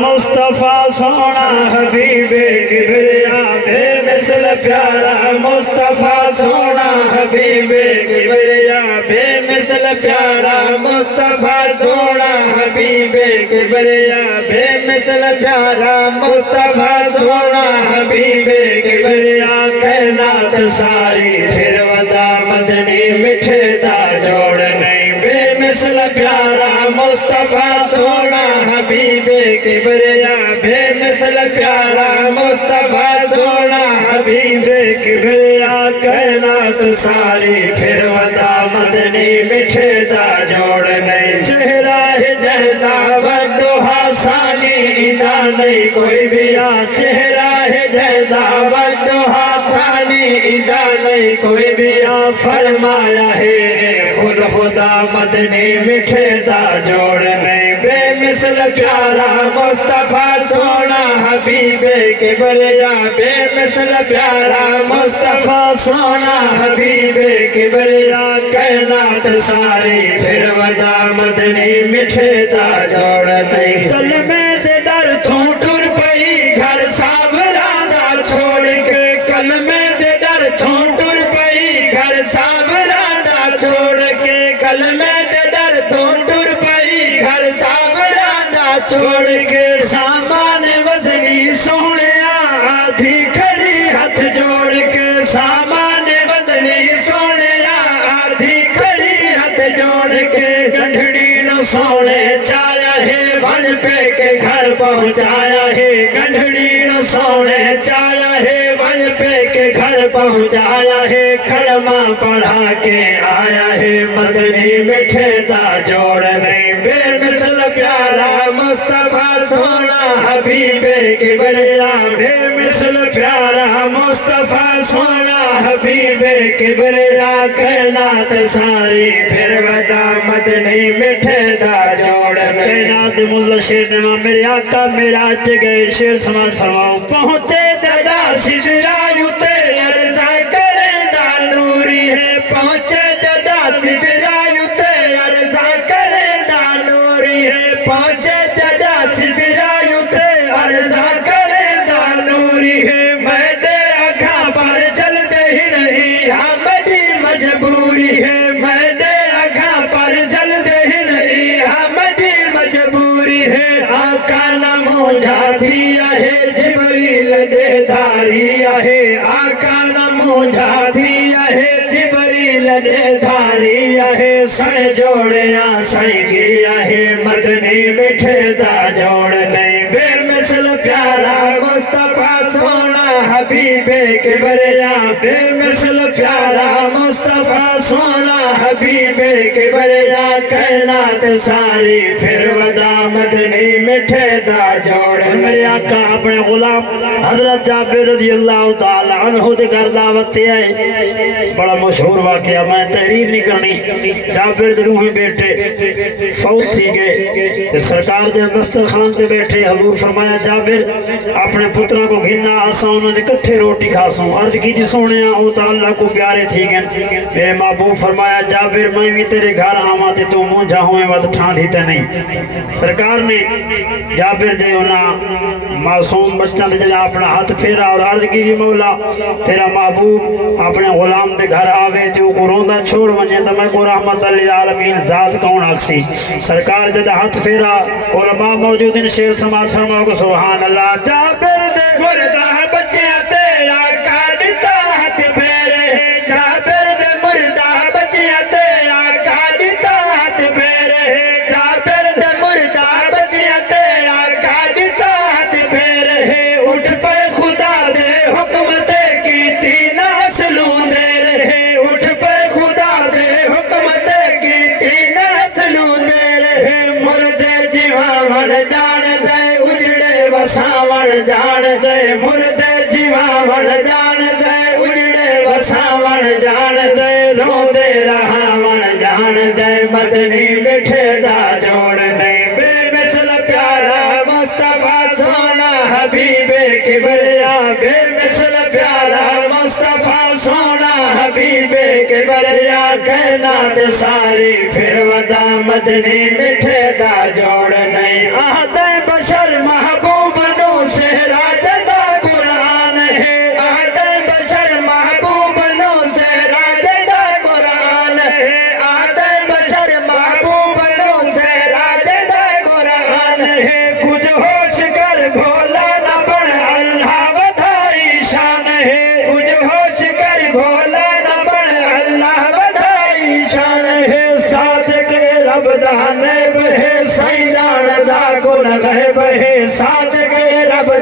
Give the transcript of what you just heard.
مصطفیٰ سونا حبیب کبریا بے مثل پیارا مصطفیٰ سونا حبیب کبریا بے مثل پیارا مصطفیٰ سونا حبیب کبریا بے مثل پیارا مصطفیٰ سونا حبیب کبریا کائنات ساری پھر ودا مدنی مٹھے دا جوڑ نہیں بے مثل پیارا مصطفیٰ سونا حبیب کبریا بے مثل پیارا مصطفیٰ سونا حبیب کبریا کائنات ساری پھر ودا مدنی مٹھے دا جوڑ نہیں چہرہ ہدایتا وڈوہا ثانی ادا نہیں کوئی بھی چہرہ ہدایتا وڈوہا ثانی ادا نہیں کوئی بھی فرمایا ہے خود خدا مدنی مٹھے دا جوڑ نہیں بے مثل پیارا مصطفیٰ سونا حبیب کبریا بے مثل پیارا مصطفیٰ سونا حبیب کبریا کائنات ساری پھر ودا مدنی مٹھے دا جوڑ نہیں کلمے دے ڈر تھوں ٹر پئی گھر ساورا دا چھوڑ کے کلمے دے ڈر تھوں ٹر پئی گھر ساورا دا چھوڑ کے کلمے دے ڈر تھوں ٹر پئی گھر ساورا دا چھوڑ کے سامان وزنی سونیا آدھی کھڑی ہاتھ جوڑ کے سامان وزنی سونیا آدھی کھڑی ہاتھ جوڑ کے گنڈھڑی نو سونے چایا ہے بن پہ کے گھر پہنچایا ہے گنڈھڑی نو سونے چایا ہے بن پہ کے گھر پہنچایا ہے کلمہ پڑھا کے آیا ہے مدنی مٹھے دا جوڑ نہیں بے مثل پیارا مصطفیٰ سونا حبیب کبریا بے مثل پیارا مصطفیٰ سونا حبیب کبریا کائنات ساری پھر ودا مدنی مٹھے دا جوڑ کائنات ملا شیر نما میرے آقا میراج گئے شیر سماج فرماؤں پہنچے دادا سدرا یوتے عرضہ کرے دا نوری ہے پہنچے دادا سدرا یوتے عرضہ کرے دا نوری ہے پہنچے دادا سدرا یوتے عرضہ کرے دا نوری ہے میں دے آگا پر چل دے ہی نہیں ہماری مجبوری ہے میں دے آگا پر چل دے ہی نہیں ہماری مجبوری ہے آقا نمو جاتیا ہے جبریل دے دھاریا ہے آقا نمو جاتیا ہے جبریل دے دھاریا ہے سن جوڑیاں سائیں گیا ہے مدنی مٹھے دا جوڑ نہیں بے مثل پیارا مصطفیٰ سونا حبیب کبریا بے مثل پیارا مصطفیٰ سونا حبیب کبریا کائنات ساری پھر ودا مدنی مٹھے دا جوڑ میرے آقا اپنے غلام حضرت جابر رضی اللہ تعالی عنہ دے گھر دعوت آئے بڑا مشہور واقعہ میں تحریر نہیں کرنی جابر دے روحی بیٹے فوت تھی گئے سرکار دے دسترخوان تے بیٹھے حضور فرمایا جابر اپنے پتروں کو گھننا آسا انہوں نے کٹھے روٹی کھاسوں عرض کی جی سونے وہ تو اللہ کو پیارے تھی گئے میرے محبوب فرمایا جابر میں بھی تیرے گھر آما تے تو مونجا ہوئے وقت ٹھان ہی تے نہیں سرکار نے جابر دے انہا معصوم بچہ دے جا اپنا ہاتھ پھیرا اور عرض کی جی مولا تیرا محبوب اپنے غلام دے گھر آوے تے وہ روندہ چھوڑ ونجے تو میں کو رحمت للعالمین ذات کون آکسی سرکار دے ہاتھ پھیرا علماء موجود ان شیر سماج فرماؤ کو سبحان اللہ جابر دے مردہ بچے آتے آقا دیتا ہاتھ پھیرے جابر دے مردہ بچے آتے آقا دیتا ہاتھ پھیرے جابر دے مردہ بچے آتے آقا دیتا ہاتھ پھیرے اٹھ پہ خدا دے حکمت کی تین اصلوں دے رہے اٹھ پہ خدا دے حکمت کی تین اصلوں دے رہے مردے جیوان جان دے اجڑے وساون جان دے مردے جیوان جان دے اجڑے وساون جان دے رو دے رہاون جان دے مدنی مٹھے دا جوڑ نہیں بے مثل پیارا مصطفیٰ سونا حبیب کبریا بے مثل پیارا مصطفیٰ سونا حبیب کبریا کائنات ساری پھر ودا مدنی مٹھے دا جوڑ نہیں آہد بشر محبت